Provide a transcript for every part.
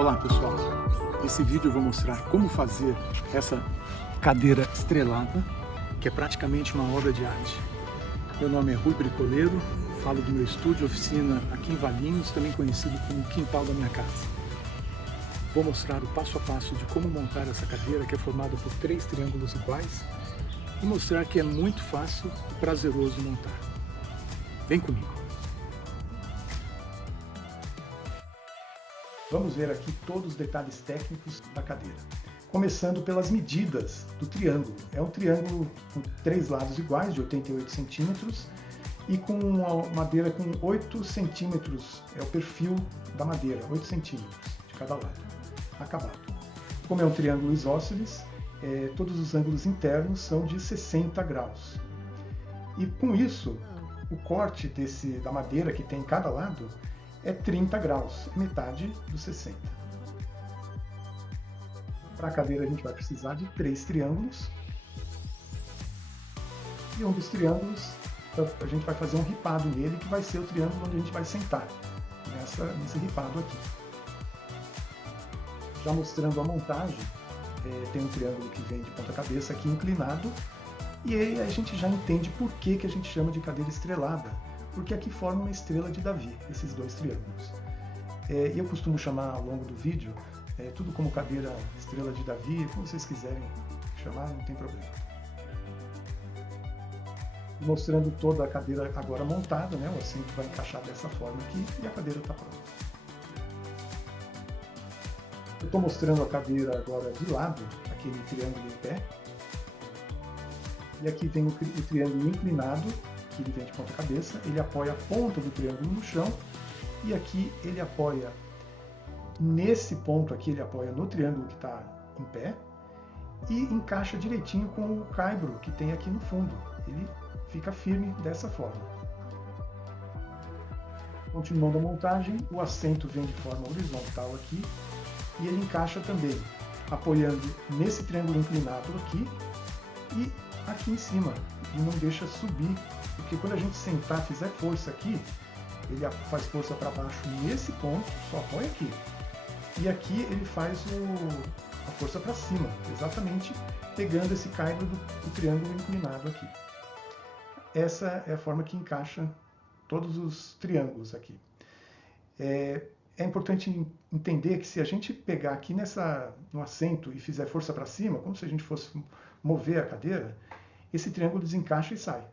Olá pessoal, nesse vídeo eu vou mostrar como fazer essa cadeira estrelada, que é praticamente uma obra de arte. Meu nome é Rui Bricoleiro, falo do meu estúdio oficina aqui em Valinhos, também conhecido como quintal da minha casa. Vou mostrar o passo a passo de como montar essa cadeira, que é formada por 3 triângulos iguais, e mostrar que é muito fácil e prazeroso montar. Vem comigo! Vamos ver aqui todos os detalhes técnicos da cadeira. Começando pelas medidas do triângulo. É um triângulo com 3 lados iguais, de 88 centímetros, e com uma madeira com 8 centímetros, é o perfil da madeira, 8 centímetros de cada lado, acabado. Como é um triângulo isósceles, todos os ângulos internos são de 60 graus. E com isso, o corte da madeira que tem em cada lado é 30 graus, metade dos 60. Para a cadeira a gente vai precisar de 3 triângulos. E um dos triângulos, a gente vai fazer um ripado nele, que vai ser o triângulo onde a gente vai sentar, nesse ripado aqui. Já mostrando a montagem, tem um triângulo que vem de ponta cabeça aqui inclinado, e aí a gente já entende por que a gente chama de cadeira estrelada, porque aqui forma uma estrela de Davi, esses 2 triângulos. E eu costumo chamar ao longo do vídeo, tudo como cadeira estrela de Davi, como vocês quiserem chamar, não tem problema. Mostrando toda a cadeira agora montada, o assento vai encaixar dessa forma aqui e a cadeira está pronta. Eu estou mostrando a cadeira agora de lado, aquele triângulo em pé. E aqui vem o triângulo inclinado, que ele vem de ponta cabeça, ele apoia a ponta do triângulo no chão, e aqui ele apoia, nesse ponto aqui ele apoia no triângulo que está em pé, e encaixa direitinho com o caibro que tem aqui no fundo, ele fica firme dessa forma. Continuando a montagem, o assento vem de forma horizontal aqui, e ele encaixa também, apoiando nesse triângulo inclinado aqui, e aqui em cima, e não deixa subir, porque quando a gente sentar, fizer força aqui, ele faz força para baixo nesse ponto, só apoia aqui. E aqui ele faz a força para cima, exatamente pegando esse caibro do triângulo inclinado aqui. Essa é a forma que encaixa todos os triângulos aqui. É importante entender que se a gente pegar aqui no assento e fizer força para cima, como se a gente fosse mover a cadeira, esse triângulo desencaixa e sai.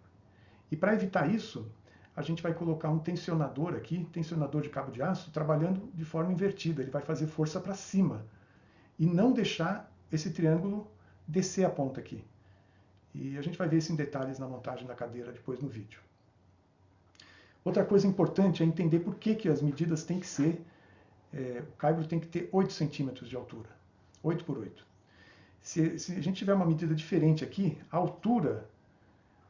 E para evitar isso, a gente vai colocar um tensionador aqui, tensionador de cabo de aço, trabalhando de forma invertida. Ele vai fazer força para cima e não deixar esse triângulo descer a ponta aqui. E a gente vai ver isso em detalhes na montagem da cadeira depois no vídeo. Outra coisa importante é entender por que as medidas têm que ser, o caibro tem que ter 8 centímetros de altura, 8 por 8. Se a gente tiver uma medida diferente aqui, a altura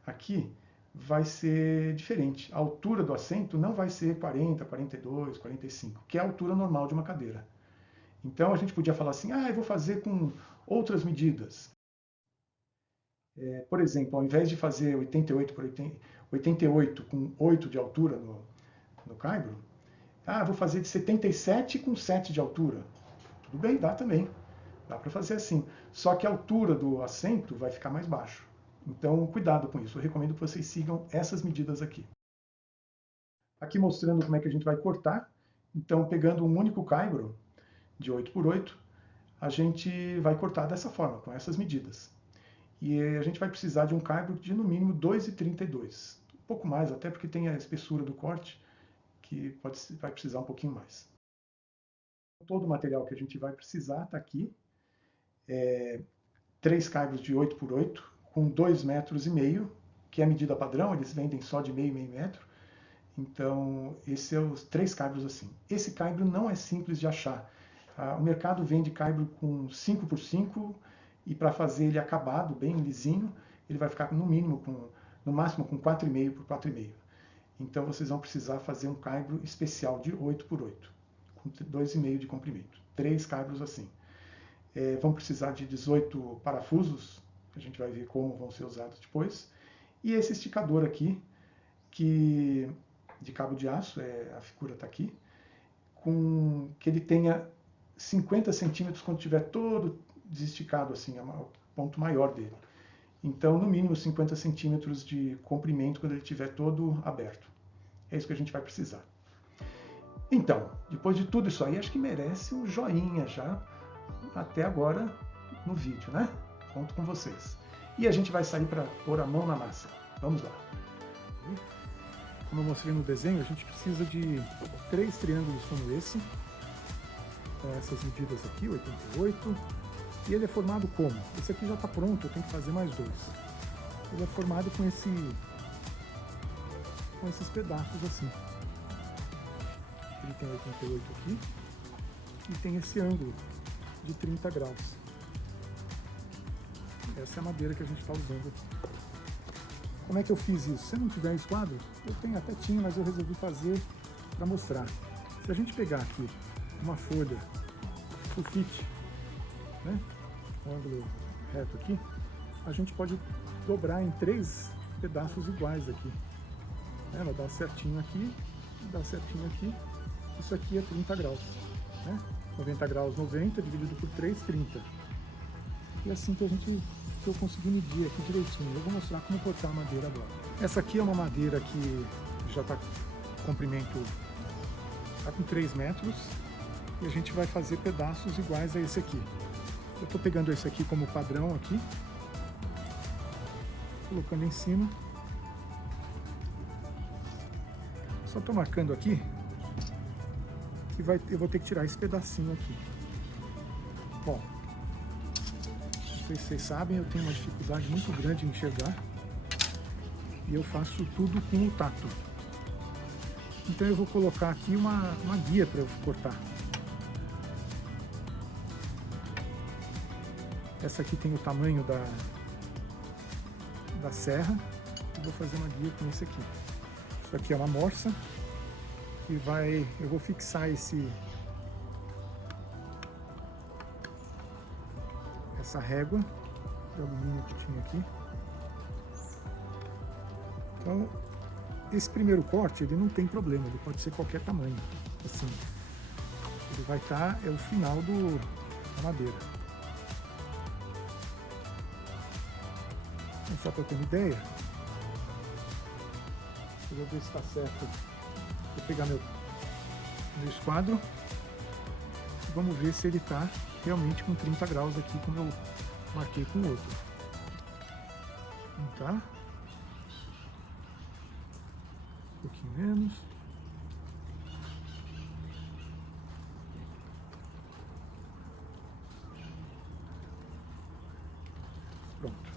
aqui vai ser diferente. A altura do assento não vai ser 40, 42, 45, que é a altura normal de uma cadeira. Então a gente podia falar assim, eu vou fazer com outras medidas. Por exemplo, ao invés de fazer 88 por 88 com 8 de altura no caibro, vou fazer de 77 com 7 de altura. Tudo bem, dá também. Dá para fazer assim. Só que a altura do assento vai ficar mais baixo. Então, cuidado com isso. Eu recomendo que vocês sigam essas medidas aqui. Aqui mostrando como é que a gente vai cortar. Então, pegando um único caibro de 8 por 8, a gente vai cortar dessa forma, com essas medidas. E a gente vai precisar de um caibro de no mínimo 2,32. Um pouco mais, até porque tem a espessura do corte, que vai precisar um pouquinho mais. Todo o material que a gente vai precisar está aqui. 3 caibros de 8 por 8, com 2,5 metros, que é a medida padrão, eles vendem só de meio metro. Então, esses são os 3 caibros assim. Esse caibro não é simples de achar. O mercado vende caibro com 5 por 5, e para fazer ele acabado, bem lisinho, ele vai ficar no máximo com 4,5 por 4,5. Então, vocês vão precisar fazer um caibro especial de 8 por 8, com 2,5 de comprimento. 3 caibros assim. Vão precisar de 18 parafusos, a gente vai ver como vão ser usados depois. E esse esticador aqui, de cabo de aço, a figura está aqui, que ele tenha 50 centímetros quando estiver todo desesticado, assim, o ponto maior dele. Então, no mínimo 50 centímetros de comprimento quando ele estiver todo aberto. É isso que a gente vai precisar. Então, depois de tudo isso aí, acho que merece um joinha já até agora no vídeo, né? Conto com vocês. E a gente vai sair para pôr a mão na massa. Vamos lá. Como eu mostrei no desenho, a gente precisa de 3 triângulos como esse, com essas medidas aqui, 88. E ele é formado como? Esse aqui já está pronto, eu tenho que fazer mais 2. Ele é formado com esses pedaços assim. Ele tem 88 aqui e tem esse ângulo de 30 graus. Essa é a madeira que a gente está usando aqui. Como é que eu fiz isso? Se eu não tiver esquadro, eu tenho até tinha, mas eu resolvi fazer para mostrar. Se a gente pegar aqui uma folha sulfite, né, um ângulo reto aqui, a gente pode dobrar em 3 pedaços iguais aqui. Ela dá certinho aqui, dá certinho aqui. Isso aqui é 30 graus. Né? 90 graus, 90, dividido por 3, 30. E assim que eu consegui medir aqui direitinho. Eu vou mostrar como cortar a madeira agora. Essa aqui é uma madeira que já está com comprimento, está com 3 metros. E a gente vai fazer pedaços iguais a esse aqui. Eu estou pegando esse aqui como padrão aqui, colocando em cima. Só estou marcando aqui que eu vou ter que tirar esse pedacinho aqui. Bom, não sei se vocês sabem, eu tenho uma dificuldade muito grande em enxergar e eu faço tudo com o tato. Então eu vou colocar aqui uma guia para eu cortar. Essa aqui tem o tamanho da serra. Eu vou fazer uma guia com esse aqui. Isso aqui é uma morsa e eu vou fixar essa régua de alumínio que tinha aqui. Então, esse primeiro corte ele não tem problema, ele pode ser qualquer tamanho. Assim, ele vai estar é o final da madeira. Só para ter uma ideia, eu vou ver se está certo. Vou pegar meu esquadro e vamos ver se ele está realmente com 30 graus aqui, como eu marquei com o outro. Não tá? Um pouquinho menos. Pronto.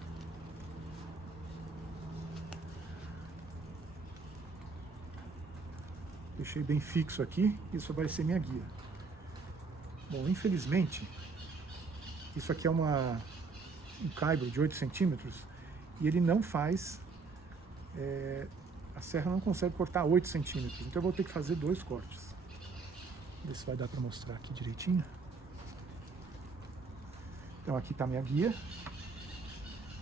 Deixei bem fixo aqui, isso vai ser minha guia. Bom, infelizmente, isso aqui é um caibro de 8 centímetros e ele não faz, a serra não consegue cortar 8 centímetros, então eu vou ter que fazer 2 cortes. Ver se vai dar para mostrar aqui direitinho. Então aqui está minha guia,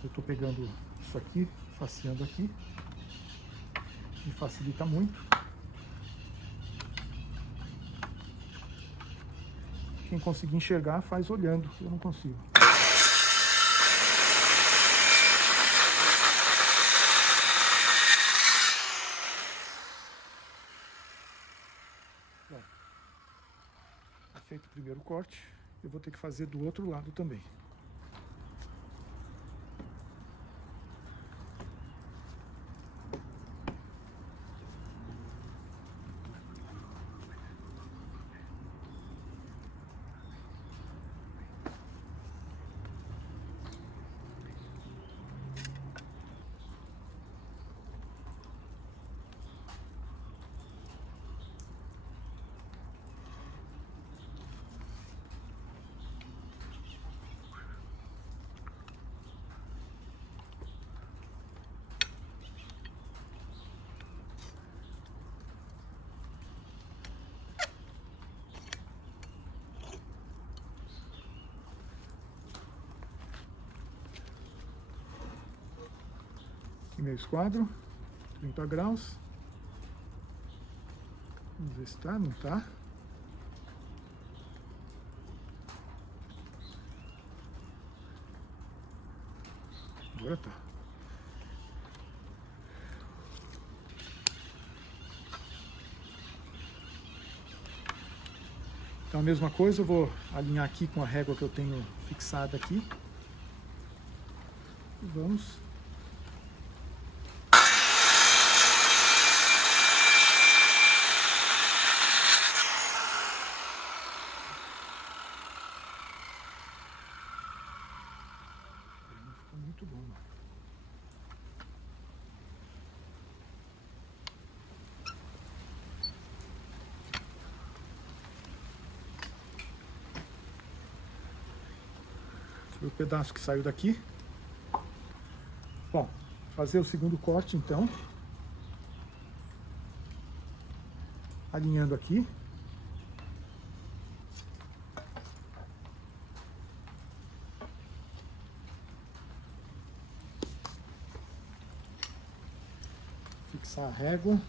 eu estou pegando isso aqui, faceando aqui, me facilita muito. Quem conseguir enxergar faz olhando, eu não consigo. Bom, feito o primeiro corte, eu vou ter que fazer do outro lado também. Aqui meu esquadro, 30 graus. Vamos ver se tá, não tá. Agora tá. Então a mesma coisa, eu vou alinhar aqui com a régua que eu tenho fixada aqui. E vamos. Não ficou muito bom, não. Foi o pedaço que saiu daqui. Bom, fazer o segundo corte então. Alinhando aqui. Fixar a régua.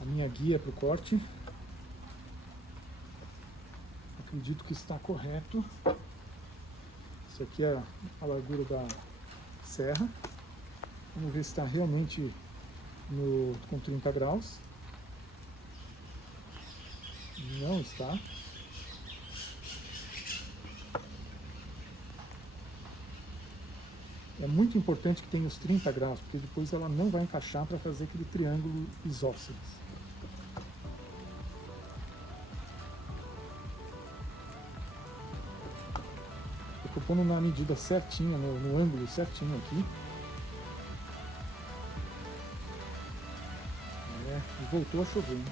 A minha guia para o corte. Acredito que está correto. Isso aqui é a largura da serra. Vamos ver se está realmente com 30 graus. Não está. É muito importante que tenha os 30 graus, porque depois ela não vai encaixar para fazer aquele triângulo isósceles. Estou pondo na medida certinha, no ângulo certinho aqui. E voltou a chover, né?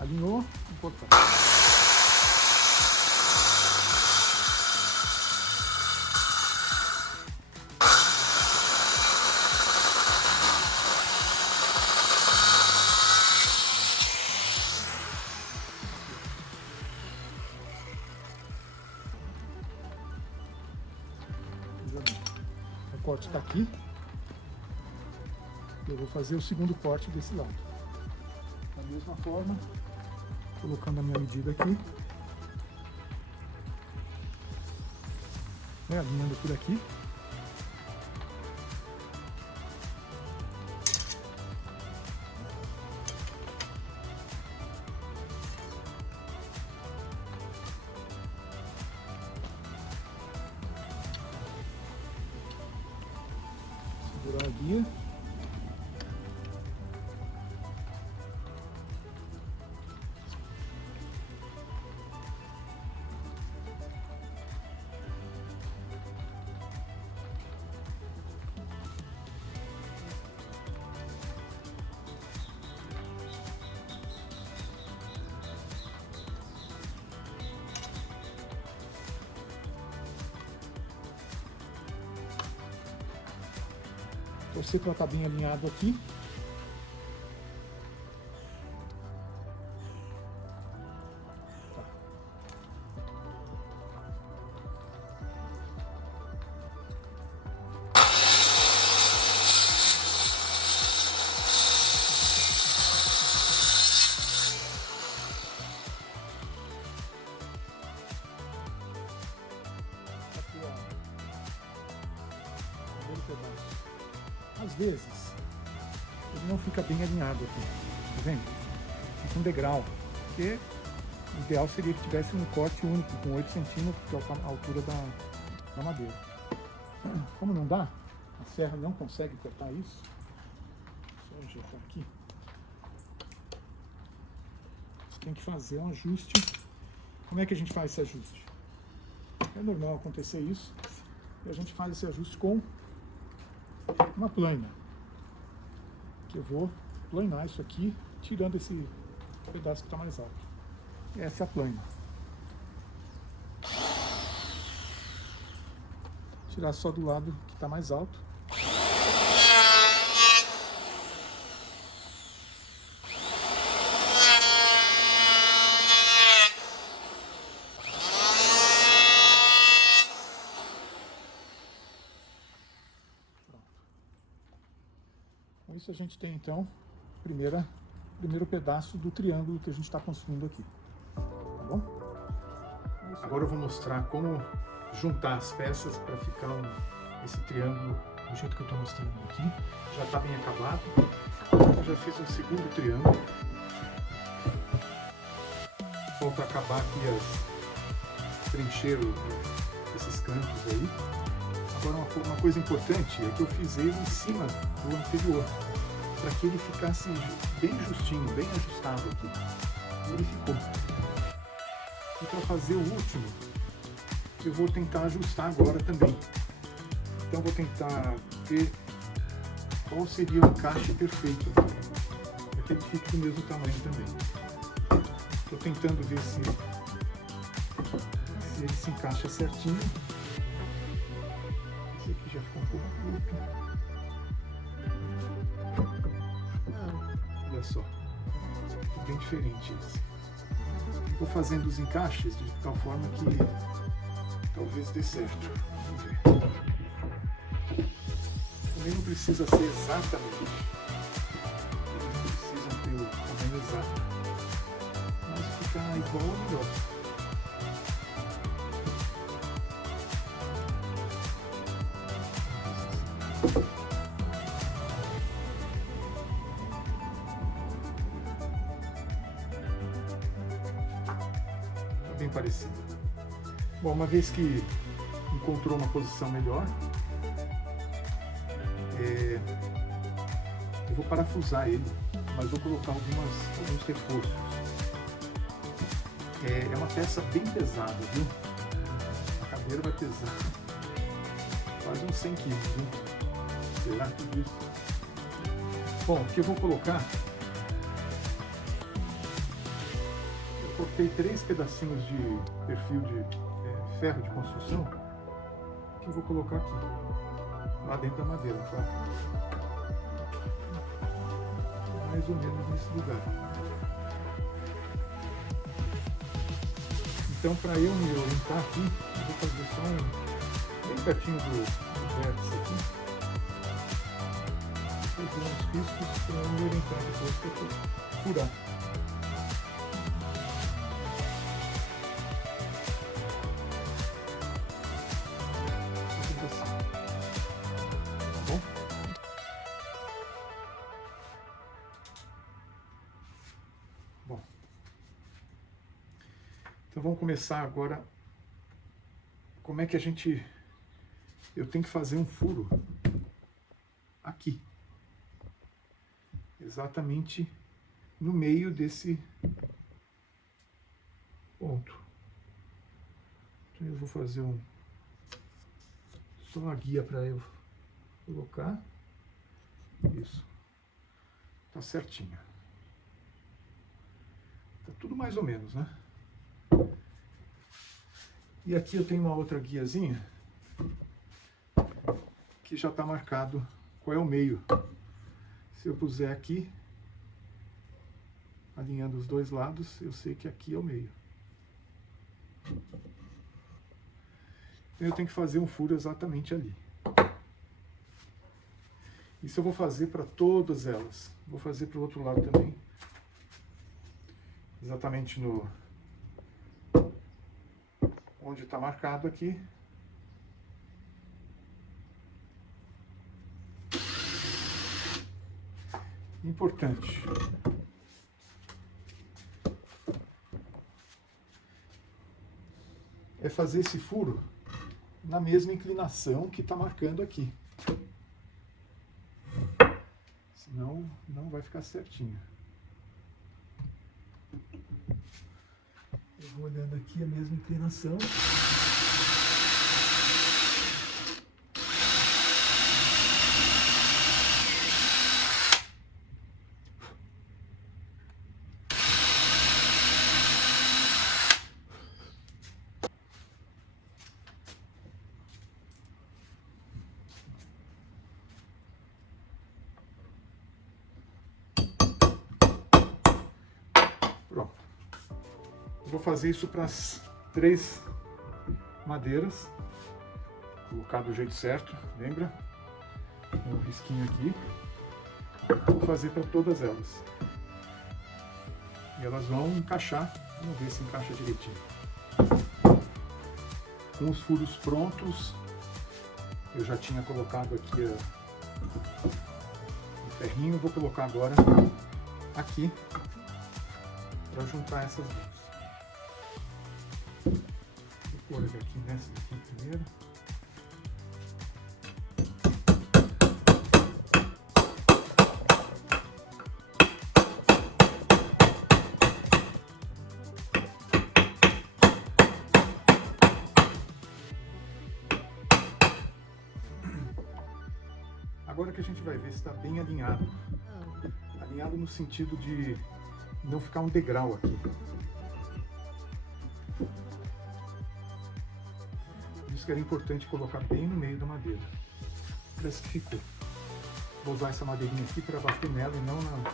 Alinhou, importante. O corte está aqui. Eu vou fazer o segundo corte desse lado. Da mesma forma, colocando a minha medida aqui. Alinhando por aqui. Segurar a guia. Torcer para estar bem alinhado aqui. Tá. Aqui, ó. Primeiro pedaço. Às vezes, ele não fica bem alinhado aqui, tá vendo? Fica um degrau, porque o ideal seria que tivesse um corte único, com 8 centímetros, que é a altura da madeira. Como não dá, a serra não consegue cortar isso, só ajeitar aqui. Você tem que fazer um ajuste. Como é que a gente faz esse ajuste? É normal acontecer isso, e a gente faz esse ajuste com uma plaina, que eu vou planar isso aqui, tirando esse pedaço que está mais alto. Essa é a plaina. Tirar só do lado que está mais alto. isso a gente tem então o primeiro pedaço do triângulo que a gente está construindo aqui. Tá bom? Agora eu vou mostrar como juntar as peças para ficar esse triângulo do jeito que eu estou mostrando aqui. Já está bem acabado. Eu já fiz um segundo triângulo. Falta acabar aqui preencher esses cantos aí. Agora uma coisa importante é que eu fiz ele em cima do anterior, para que ele ficasse bem justinho, bem ajustado aqui. E ele ficou. E para fazer o último, eu vou tentar ajustar agora também. Então vou tentar ver qual seria o encaixe perfeito aqui, para que ele fique do mesmo tamanho também. Estou tentando ver se ele se encaixa certinho. Esse aqui já ficou um pouco curto. Olha só, bem diferente esse. Vou fazendo os encaixes de tal forma que talvez dê certo. Vamos ver. Também não precisa ser exatamente. Não precisa ter o tamanho exato. Mas ficar igual ou melhor. Bem parecido. Bom, uma vez que encontrou uma posição melhor, eu vou parafusar ele, mas vou colocar alguns reforços. É uma peça bem pesada, viu? A cadeira vai pesar quase uns 100 kg, viu? Sei lá, tudo isso. Bom, o que eu vou colocar? Cortei 3 pedacinhos de perfil de ferro de construção que eu vou colocar aqui, lá dentro da madeira, tá? Mais ou menos nesse lugar. Então, para eu me orientar aqui, eu vou fazer só bem pertinho do vértice aqui. Vou fazer uns riscos para eu me orientar depois para eu furar. Então vamos começar agora. Como é que eu tenho que fazer um furo aqui, exatamente no meio desse ponto. Então eu vou fazer só uma guia para eu colocar. Isso, tá certinho. Tá tudo mais ou menos, né? E aqui eu tenho uma outra guiazinha que já está marcado qual é o meio. Se eu puser aqui, alinhando os dois lados, eu sei que aqui é o meio. Eu tenho que fazer um furo exatamente ali. Isso eu vou fazer para todas elas. Vou fazer para o outro lado também. Exatamente onde está marcado aqui. Importante. É fazer esse furo na mesma inclinação que está marcando aqui. Senão não vai ficar certinho. Eu vou olhando aqui a mesma inclinação. Pronto. Vou fazer isso para as 3 madeiras. Colocar do jeito certo, lembra? Um risquinho aqui. vou fazer para todas elas. E elas vão encaixar, vamos ver se encaixa direitinho. Com os furos prontos, eu já tinha colocado aqui o ferrinho, vou colocar agora aqui para juntar essas duas. Vou pôr ele aqui nessa aqui primeiro. Agora que a gente vai ver se está bem alinhado. Alinhado no sentido de não ficar um degrau aqui. Por isso que era importante colocar bem no meio da madeira. Parece que ficou. Vou usar essa madeirinha aqui para bater nela e não na...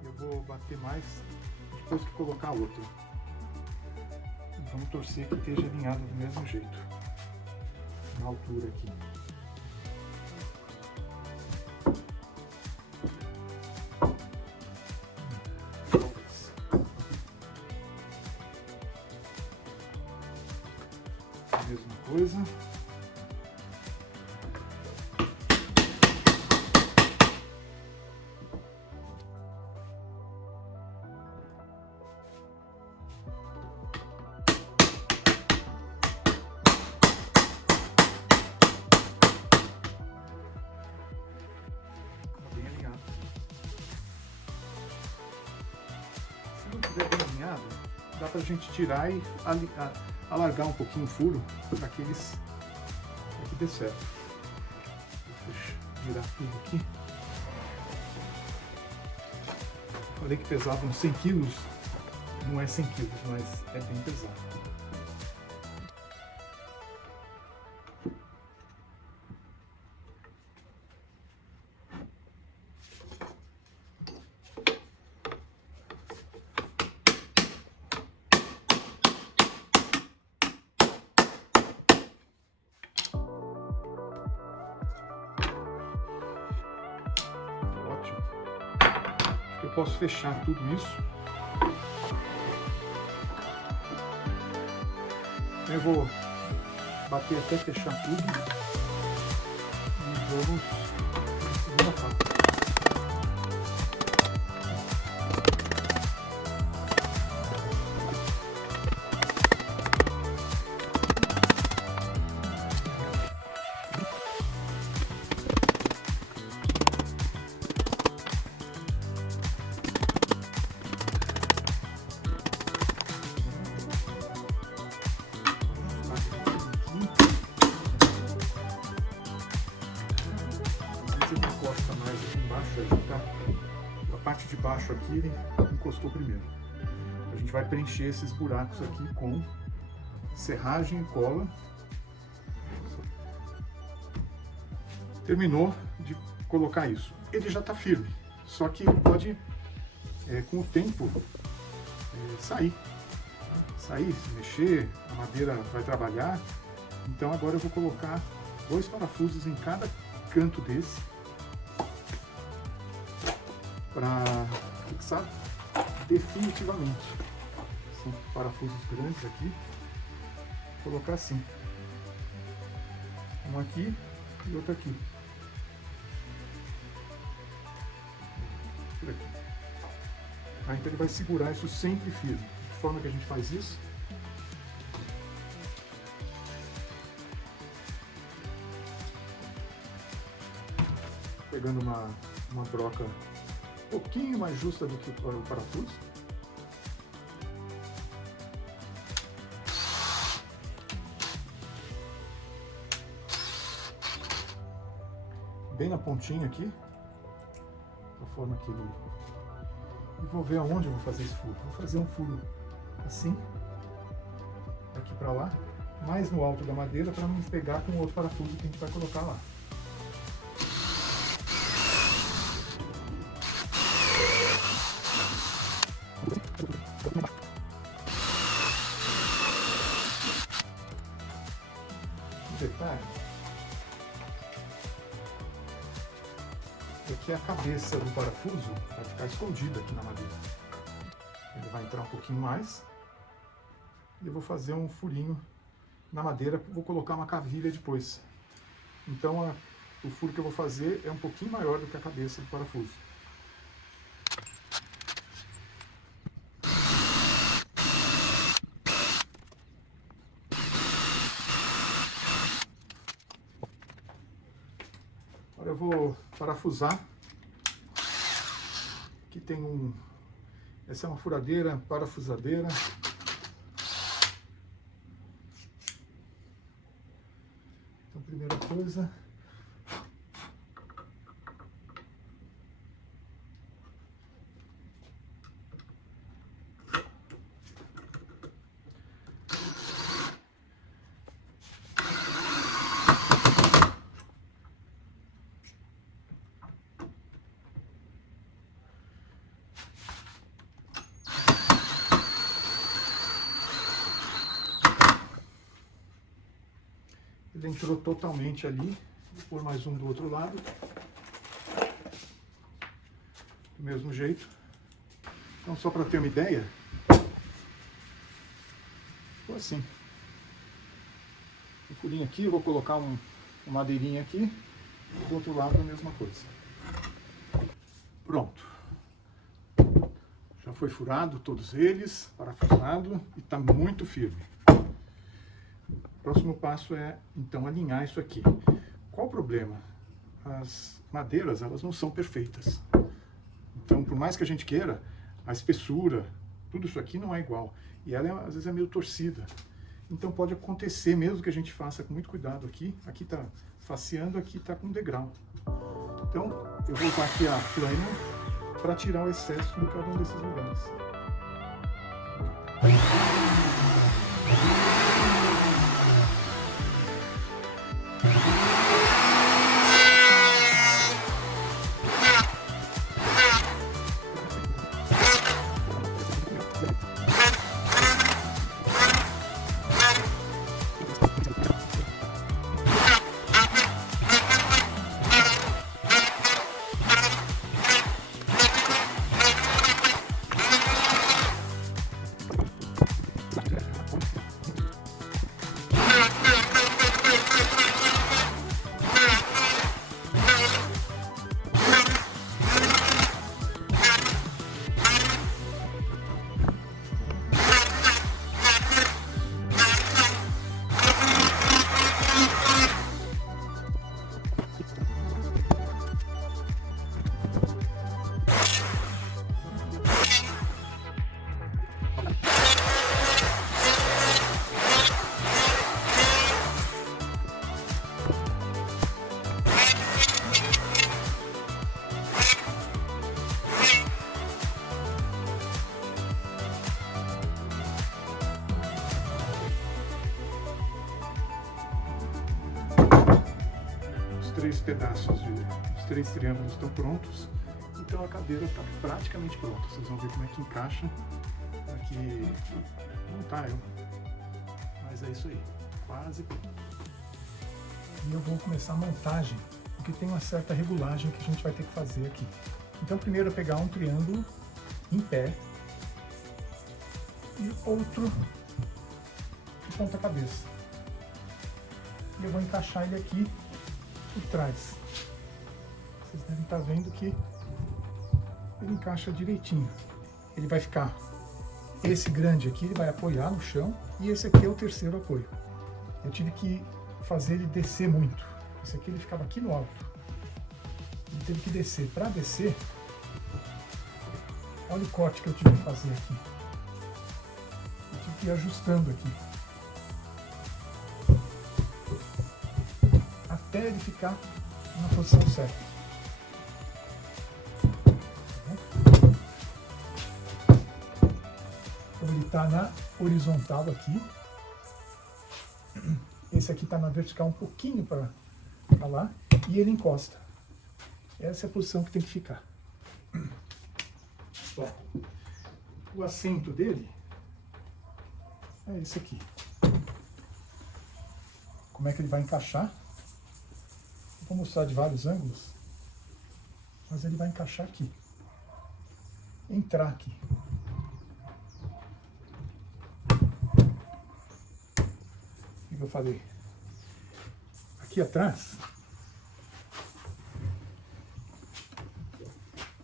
Eu vou bater mais depois que colocar a outra. Vamos torcer que esteja alinhado do mesmo jeito, na altura aqui. A mesma coisa. Bem alinhado, dá pra gente tirar e alargar um pouquinho o furo para que dê certo. Deixa eu virar tudo aqui. Falei que pesava uns 100 quilos, não é 100 quilos, mas é bem pesado. Eu posso fechar tudo isso. Eu vou bater até fechar tudo e vamos para a segunda fase. Encosta mais aqui embaixo, aí tá? A parte de baixo aqui ele encostou primeiro. A gente vai preencher esses buracos aqui com serragem e cola. Terminou de colocar isso. Ele já está firme, só que ele pode, com o tempo, sair, se mexer, a madeira vai trabalhar. Então agora eu vou colocar 2 parafusos em cada canto desse, para fixar definitivamente. São parafusos grandes aqui. Vou colocar assim, um aqui e outro aqui. Por aqui. Então ele vai segurar isso sempre firme. De que forma que a gente faz isso? Pegando uma broca um pouquinho mais justa do que o parafuso. Bem na pontinha aqui, da forma que ele... E vou ver aonde eu vou fazer esse furo. Vou fazer um furo assim, daqui para lá, mais no alto da madeira para não pegar com o outro parafuso que a gente vai colocar lá. Um detalhe é que a cabeça do parafuso vai ficar escondida aqui na madeira. Ele vai entrar um pouquinho mais e eu vou fazer um furinho na madeira, vou colocar uma cavilha depois. Então o furo que eu vou fazer é um pouquinho maior do que a cabeça do parafuso. Agora eu vou parafusar. Aqui tem essa é uma furadeira, parafusadeira. Então, primeira coisa, ele entrou totalmente ali. Vou pôr mais um do outro lado. Do mesmo jeito. Então, só para ter uma ideia, ficou assim. Um furinho aqui, eu vou colocar uma madeirinha aqui. Do outro lado, a mesma coisa. Pronto. Já foi furado todos eles, parafusado e está muito firme. O próximo passo é, então, alinhar isso aqui. Qual o problema? As madeiras, elas não são perfeitas. Então, por mais que a gente queira, a espessura, tudo isso aqui não é igual. E ela, às vezes, é meio torcida. Então, pode acontecer, mesmo que a gente faça com muito cuidado aqui. Aqui está faceando, aqui está com degrau. Então, eu vou usar aqui a plana para tirar o excesso de cada um desses lugares. Três pedaços, os três triângulos estão prontos, então a cadeira está praticamente pronta. Vocês vão ver como é que encaixa. Aqui não tá, mas é isso aí, quase pronto. E eu vou começar a montagem, porque tem uma certa regulagem que a gente vai ter que fazer aqui. Então, primeiro eu pegar um triângulo em pé e outro de ponta cabeça. E eu vou encaixar ele aqui por trás. Vocês devem estar vendo que ele encaixa direitinho. Ele vai ficar, esse grande aqui, ele vai apoiar no chão, e esse aqui é o terceiro apoio. Eu tive que fazer ele descer muito. Esse aqui ele ficava aqui no alto. Ele teve que descer. Para descer, olha o corte que eu tive que fazer aqui. Eu tive que ir ajustando aqui, até ele ficar na posição certa. Então ele está na horizontal aqui. esse aqui está na vertical um pouquinho para lá, e ele encosta. Essa é a posição que tem que ficar. Bom, o assento dele é esse aqui. Como é que ele vai encaixar? Vou mostrar de vários ângulos, mas ele vai encaixar aqui. Entrar aqui. O que eu falei? Aqui atrás,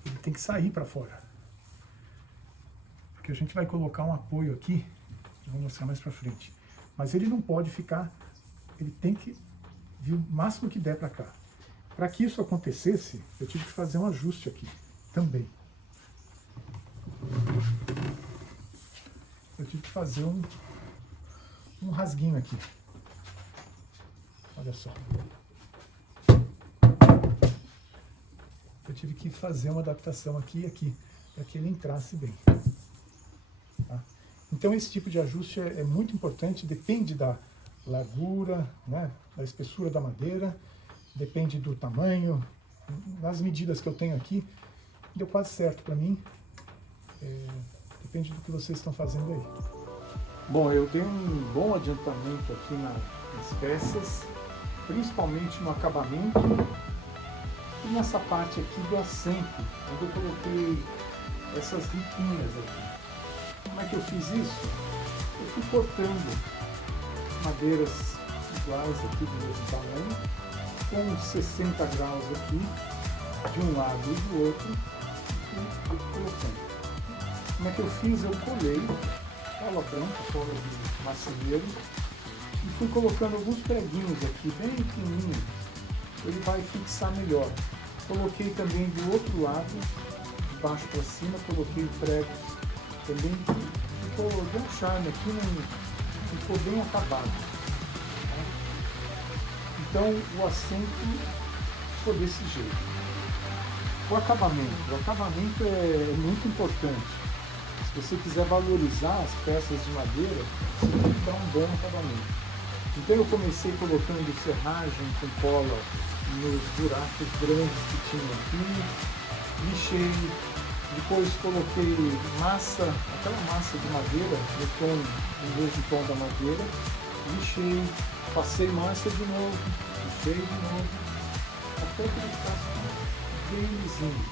ele tem que sair para fora. Porque a gente vai colocar um apoio aqui, eu vou mostrar mais para frente. Mas ele não pode ficar, ele tem que vir o máximo que der para cá. Para que isso acontecesse, eu tive que fazer um ajuste aqui também. Eu tive que fazer um rasguinho aqui. Olha só. Eu tive que fazer uma adaptação aqui e aqui, para que ele entrasse bem. Tá? Então esse tipo de ajuste é muito importante, depende da largura, né, da espessura da madeira, depende do tamanho. Nas medidas que eu tenho aqui, deu quase certo para mim. Depende do que vocês estão fazendo aí. Bom, eu dei um bom adiantamento aqui nas peças, principalmente no acabamento e nessa parte aqui do assento, onde eu coloquei essas riquinhas aqui. Como é que eu fiz isso? Eu fui cortando madeiras iguais aqui do mesmo tamanho, com 60 graus aqui, de um lado e do outro, e fui colocando. Como é que eu fiz? Eu colei cola branca, cola de marceneiro, e fui colocando alguns preguinhos aqui, bem pequenininho, ele vai fixar melhor. Coloquei também do outro lado, de baixo para cima, coloquei pregos também, ficou bem um charme aqui, ficou bem acabado. Tá? Então o assento ficou desse jeito. O acabamento é muito importante. Se você quiser valorizar as peças de madeira, você tem que dar um bom acabamento. Então eu comecei colocando serragem com cola nos buracos grandes que tinha aqui, lixei, depois coloquei massa, aquela massa de madeira, no mesmo tom da madeira, lixei, passei massa de novo, lixei de novo, até que ele ficasse bem lisinho,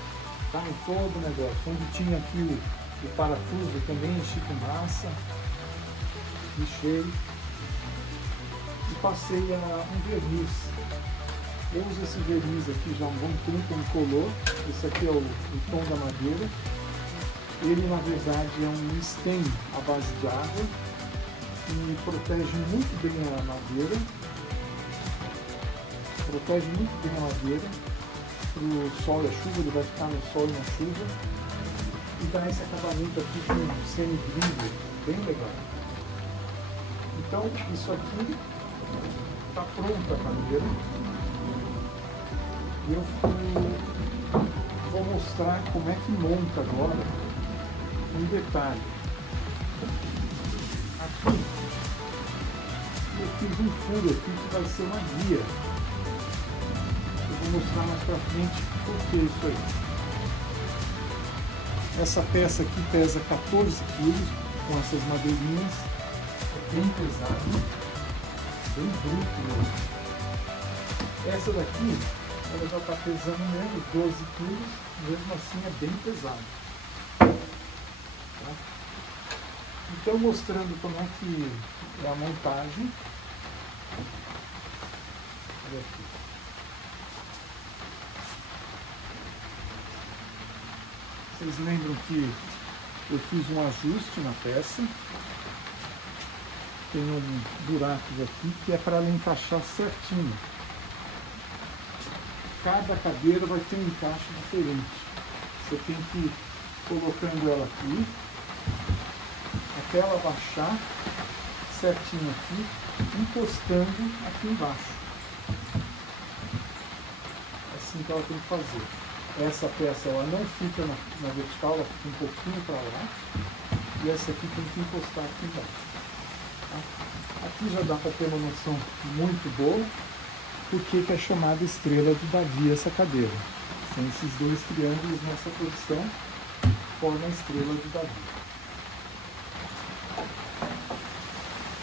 tá? Em todo o negócio. Onde tinha aqui o parafuso também enchi com massa, lixei e passei um verniz. Eu uso esse verniz aqui já há um bom tempo, incolor. Esse aqui é o tom da madeira. Ele na verdade é um stain à base de água e protege muito bem a madeira. Protege muito bem a madeira pro sol e a chuva, ele vai ficar no sol e na chuva. E dá esse acabamento aqui com semi-brilho, bem legal. Então isso aqui está pronta a madeira. E eu vou mostrar como é que monta agora um detalhe. Aqui eu fiz um furo aqui que vai ser uma guia. Eu vou mostrar mais pra frente por que isso aí. Essa peça aqui pesa 14 kg com essas madeirinhas, é bem pesado, bem bruto mesmo. Essa daqui, ela já está pesando menos 12 kg, mesmo assim é bem pesado. Tá? Então mostrando como é que é a montagem. Olha aqui. Vocês lembram que eu fiz um ajuste na peça. Tem um buraco aqui que é para ela encaixar certinho. Cada cadeira vai ter um encaixe diferente. Você tem que ir colocando ela aqui, até ela baixar certinho aqui, encostando aqui embaixo. Assim que ela tem que fazer. Essa peça ela não fica na vertical, ela fica um pouquinho para lá. E essa aqui tem que encostar aqui embaixo. Tá? Aqui já dá para ter uma noção muito boa por que é chamada estrela de Davi essa cadeira. São esses dois triângulos nessa posição, formam a estrela de Davi.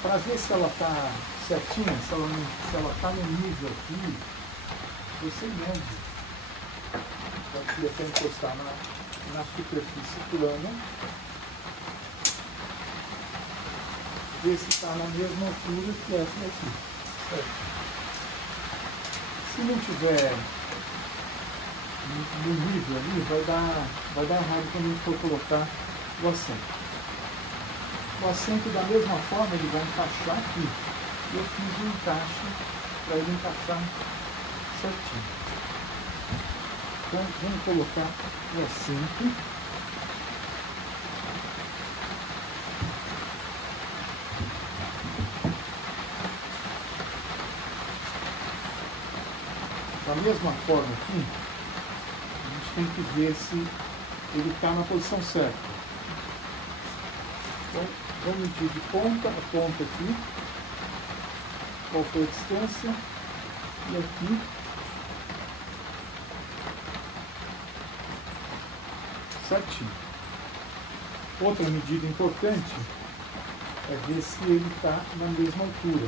Para ver se ela está certinha, se ela está no nível aqui, você mede. Pode até encostar na superfície plana, ver se está na mesma altura que essa daqui. Certo? Se não tiver no nível ali, vai dar errado quando a gente for colocar o assento. O assento, da mesma forma, ele vai encaixar aqui. Eu fiz um encaixe para ele encaixar certinho. Então, vamos colocar o assento. Da mesma forma aqui, a gente tem que ver se ele está na posição certa. Então, vamos medir de ponta a ponta aqui, qual foi a distância, e aqui, certinho. Outra medida importante é ver se ele está na mesma altura.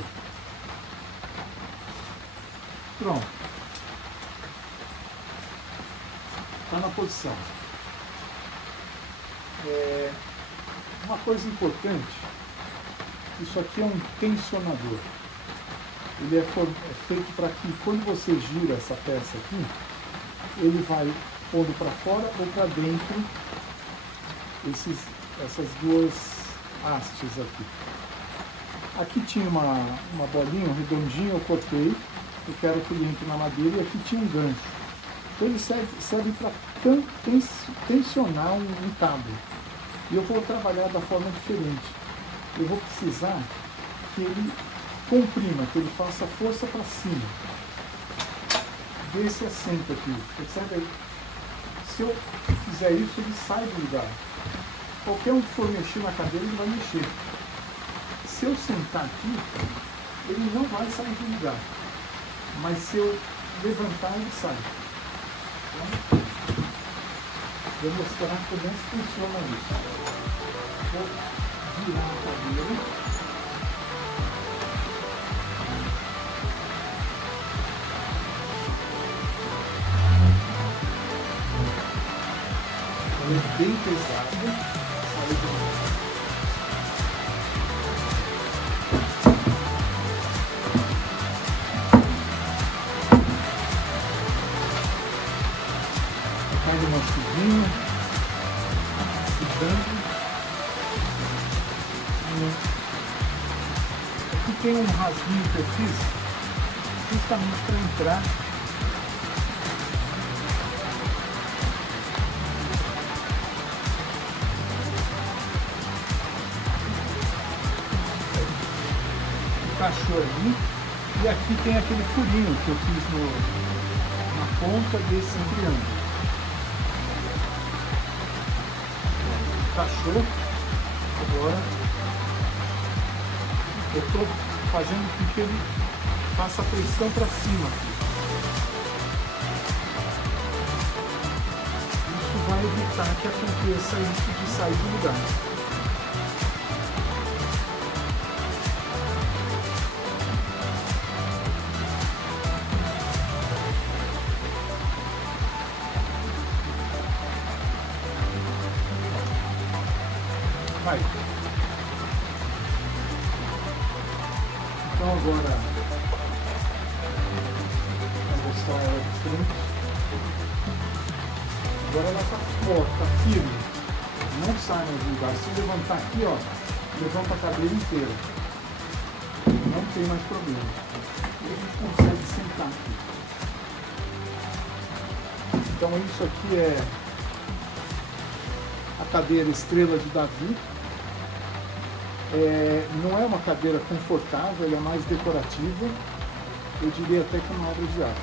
Pronto. Está na posição. Uma coisa importante, isso aqui é um tensionador. Ele é feito para que quando você gira essa peça aqui, ele vai pondo para fora ou para dentro essas duas hastes aqui. Aqui tinha uma bolinha, um redondinho, eu cortei, eu quero que ele entre na madeira, e aqui tinha um gancho. Então ele serve para tensionar um cabo. E eu vou trabalhar da forma diferente. Eu vou precisar que ele comprima, que ele faça força para cima desse assento aqui. Percebe? Se eu fizer isso, ele sai do lugar. Qualquer um que for mexer na cadeira, ele vai mexer. Se eu sentar aqui, ele não vai sair do lugar. Mas se eu levantar, ele sai. Então, vou mostrar como é que funciona isso. Vou virar a cadeira. Ela é bem pesada. Cai uma chuvinha, ficando. Aqui tem um rasguinho que eu fiz justamente para entrar encaixou ali, e aqui tem aquele furinho que eu fiz na ponta desse triângulo. Encaixou. Agora eu estou fazendo com que ele faça pressão para cima aqui. Isso vai evitar que aconteça isso de sair do lugar. Vai. Então agora vou mostrar ela de frente. Agora ela está forte, está firme. Não sai mais do lugar. Se levantar aqui, ó, levanta a cadeira inteira. Não tem mais problema. E a gente consegue sentar aqui. Então isso aqui é a cadeira Estrela de Davi. Não é uma cadeira confortável, ela é mais decorativa, eu diria até que é uma obra de arte.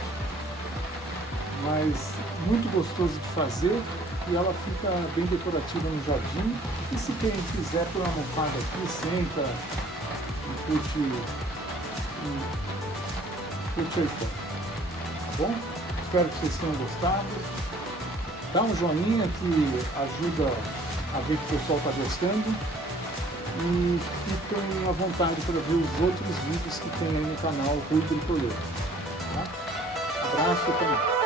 Mas muito gostoso de fazer, e ela fica bem decorativa no jardim. E se quem quiser pôr uma almofada aqui, senta, curte aí fora. Tá bom? Espero que vocês tenham gostado. Dá um joinha que ajuda a ver que o pessoal está gostando. E fiquem à vontade para ver os outros vídeos que tem aí no canal Rui Bricolator. Tá? Abraço e até mais.